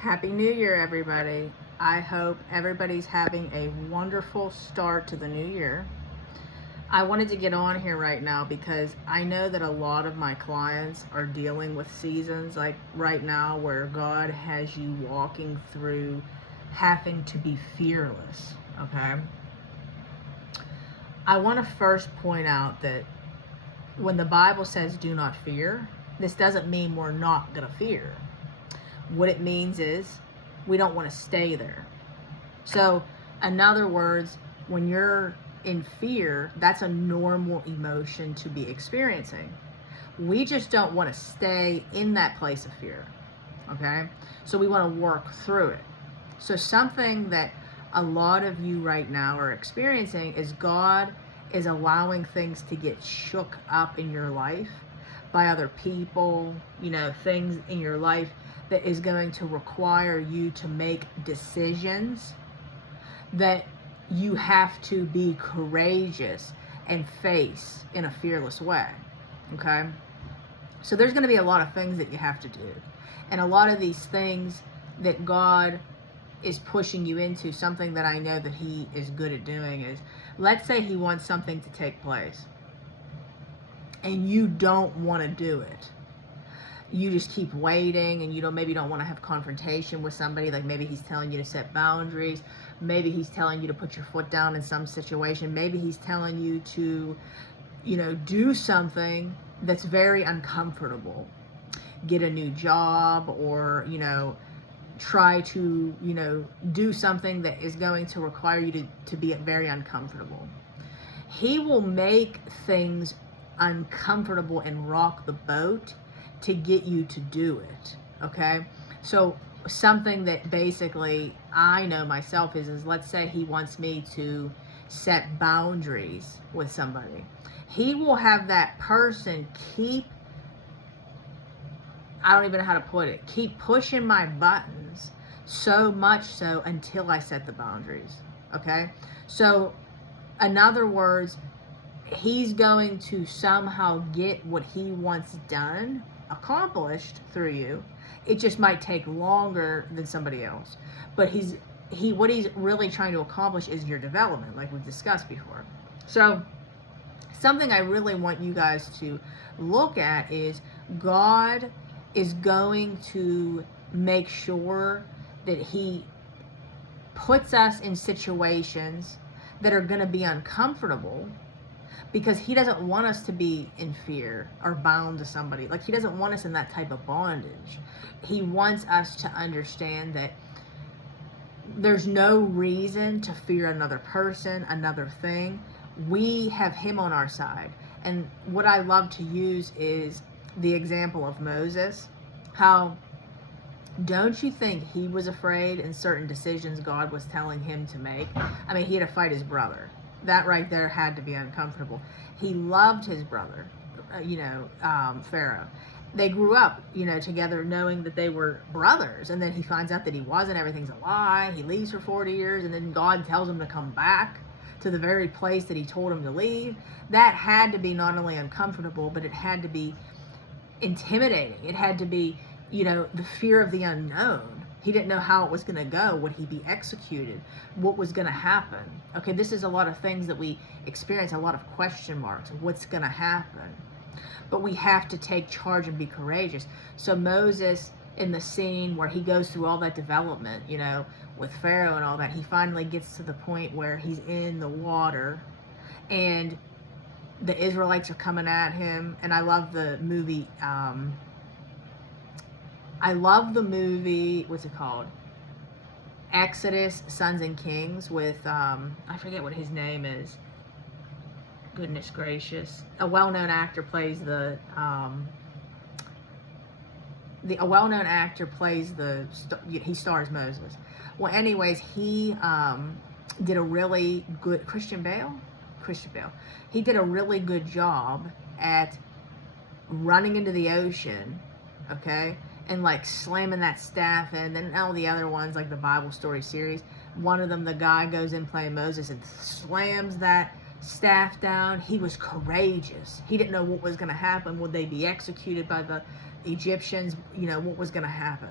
Happy New Year, everybody. I hope everybody's having a wonderful start to the new year. I wanted to get on here right now because I know that a lot of my clients are dealing with seasons like right now where God has you walking through having to be fearless, okay? I want to first point out that when the Bible says do not fear, this doesn't mean we're not going to fear. What it means is we don't want to stay there. So, in other words, when you're in fear, that's a normal emotion to be experiencing. We just don't want to stay in that place of fear. Okay? So, we want to work through it. So, something that a lot of you right now are experiencing is God is allowing things to get shook up in your life by other people, things in your life that is going to require you to make decisions that you have to be courageous and face in a fearless way, okay? So there's going to be a lot of things that you have to do. And a lot of these things that God is pushing you into, something that I know that He is good at doing is, let's say He wants something to take place and you don't want to do it. You just keep waiting and maybe don't want to have confrontation with somebody. Like maybe He's telling you to set boundaries. Maybe He's telling you to put your foot down in some situation. Maybe He's telling you to, do something that's very uncomfortable. Get a new job or, try to, do something that is going to require you to be very uncomfortable. He will make things uncomfortable and rock the boat to get you to do it, okay? So something that basically I know myself is let's say He wants me to set boundaries with somebody. He will have that person I don't even know how to put it, keep pushing my buttons so much so until I set the boundaries, okay? So in other words, He's going to somehow get what He wants done, accomplished through you. It just might take longer than somebody else. But what He's really trying to accomplish is your development, like we've discussed before. So something I really want you guys to look at is God is going to make sure that He puts us in situations that are going to be uncomfortable, because He doesn't want us to be in fear or bound to somebody. Like He doesn't want us in that type of bondage. He wants us to understand that there's no reason to fear another person, another thing. We have Him on our side. And what I love to use is the example of Moses. How don't you think he was afraid in certain decisions God was telling him to make? I mean, he had to fight his brother. That right there had to be uncomfortable. He loved his brother, Pharaoh. They grew up, together knowing that they were brothers. And then he finds out that he wasn't. Everything's a lie. He leaves for 40 years. And then God tells him to come back to the very place that He told him to leave. That had to be not only uncomfortable, but it had to be intimidating. It had to be, the fear of the unknown. He didn't know how it was going to go. Would he be executed? What was going to happen? Okay, this is a lot of things that we experience, a lot of question marks. What's going to happen? But we have to take charge and be courageous. So Moses, in the scene where he goes through all that development, with Pharaoh and all that, he finally gets to the point where he's in the water and the Israelites are coming at him. And I love the movie, what's it called? Exodus, Sons and Kings with, I forget what his name is. Goodness gracious. A well-known actor plays he stars Moses. Well, anyways, he did a really good, Christian Bale. He did a really good job at running into the ocean, okay? And like slamming that staff in. Then all the other ones, like the Bible story series, one of them, the guy goes in playing Moses and slams that staff down. He was courageous. He didn't know what was going to happen. Would they be executed by the Egyptians? What was going to happen?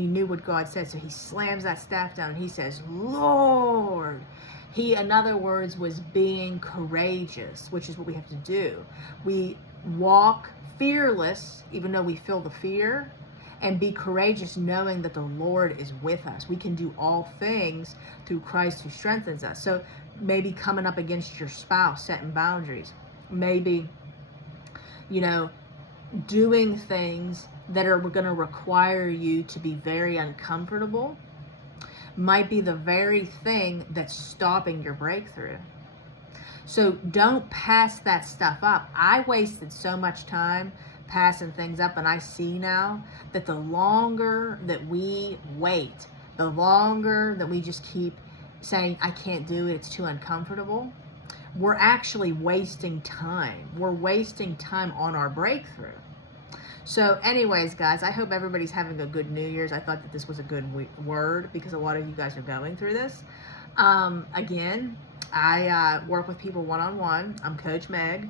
He knew what God said, so he slams that staff down and he says, Lord. He, in other words, was being courageous, which is what we have to do. We walk fearless, even though we feel the fear, and be courageous knowing that the Lord is with us. We can do all things through Christ who strengthens us. So maybe coming up against your spouse, setting boundaries. Maybe, doing things that are going to require you to be very uncomfortable might be the very thing that's stopping your breakthrough. So don't pass that stuff up. I wasted so much time passing things up, and I see now that the longer that we wait, the longer that we just keep saying, I can't do it, it's too uncomfortable, we're actually wasting time. We're wasting time on our breakthrough. So anyways, guys, I hope everybody's having a good New Year's. I thought that this was a good word because a lot of you guys are going through this. Again, I work with people one-on-one. I'm Coach Meg.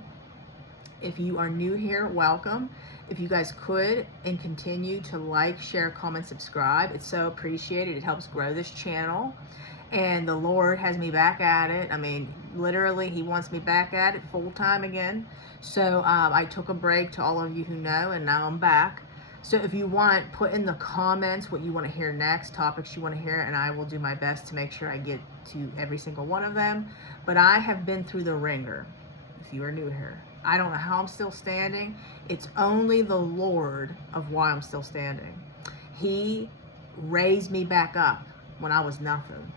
If you are new here, welcome. If you guys could and continue to like, share, comment, subscribe, it's so appreciated. It helps grow this channel. And the Lord has me back at it. I mean, literally, he wants me back at it full time again. So I took a break, to all of you who know, and now I'm back. So if you want, put in the comments what you want to hear next, topics you want to hear, and I will do my best to make sure I get to every single one of them. But I have been through the ringer, if you are new here. I don't know how I'm still standing. It's only the Lord of why I'm still standing. He raised me back up when I was nothing.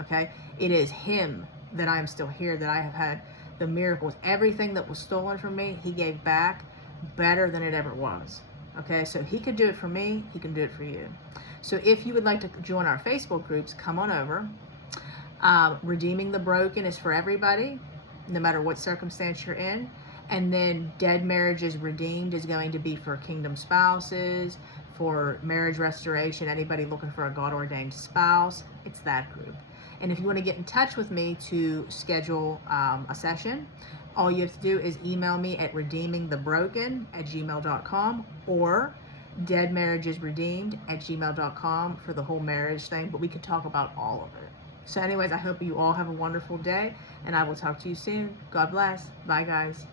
Okay? It is him that I am still here, that I have had the miracles. Everything that was stolen from me, he gave back better than it ever was. Okay? So he could do it for me, he can do it for you. So if you would like to join our Facebook groups, come on over. Redeeming the Broken is for everybody, no matter what circumstance you're in. And then Dead Marriages Redeemed is going to be for kingdom spouses, for marriage restoration, anybody looking for a God-ordained spouse. It's that group. And if you want to get in touch with me to schedule a session, all you have to do is email me at redeemingthebroken@gmail.com or deadmarriagesredeemed@gmail.com for the whole marriage thing. But we could talk about all of it. So anyways, I hope you all have a wonderful day, and I will talk to you soon. God bless. Bye, guys.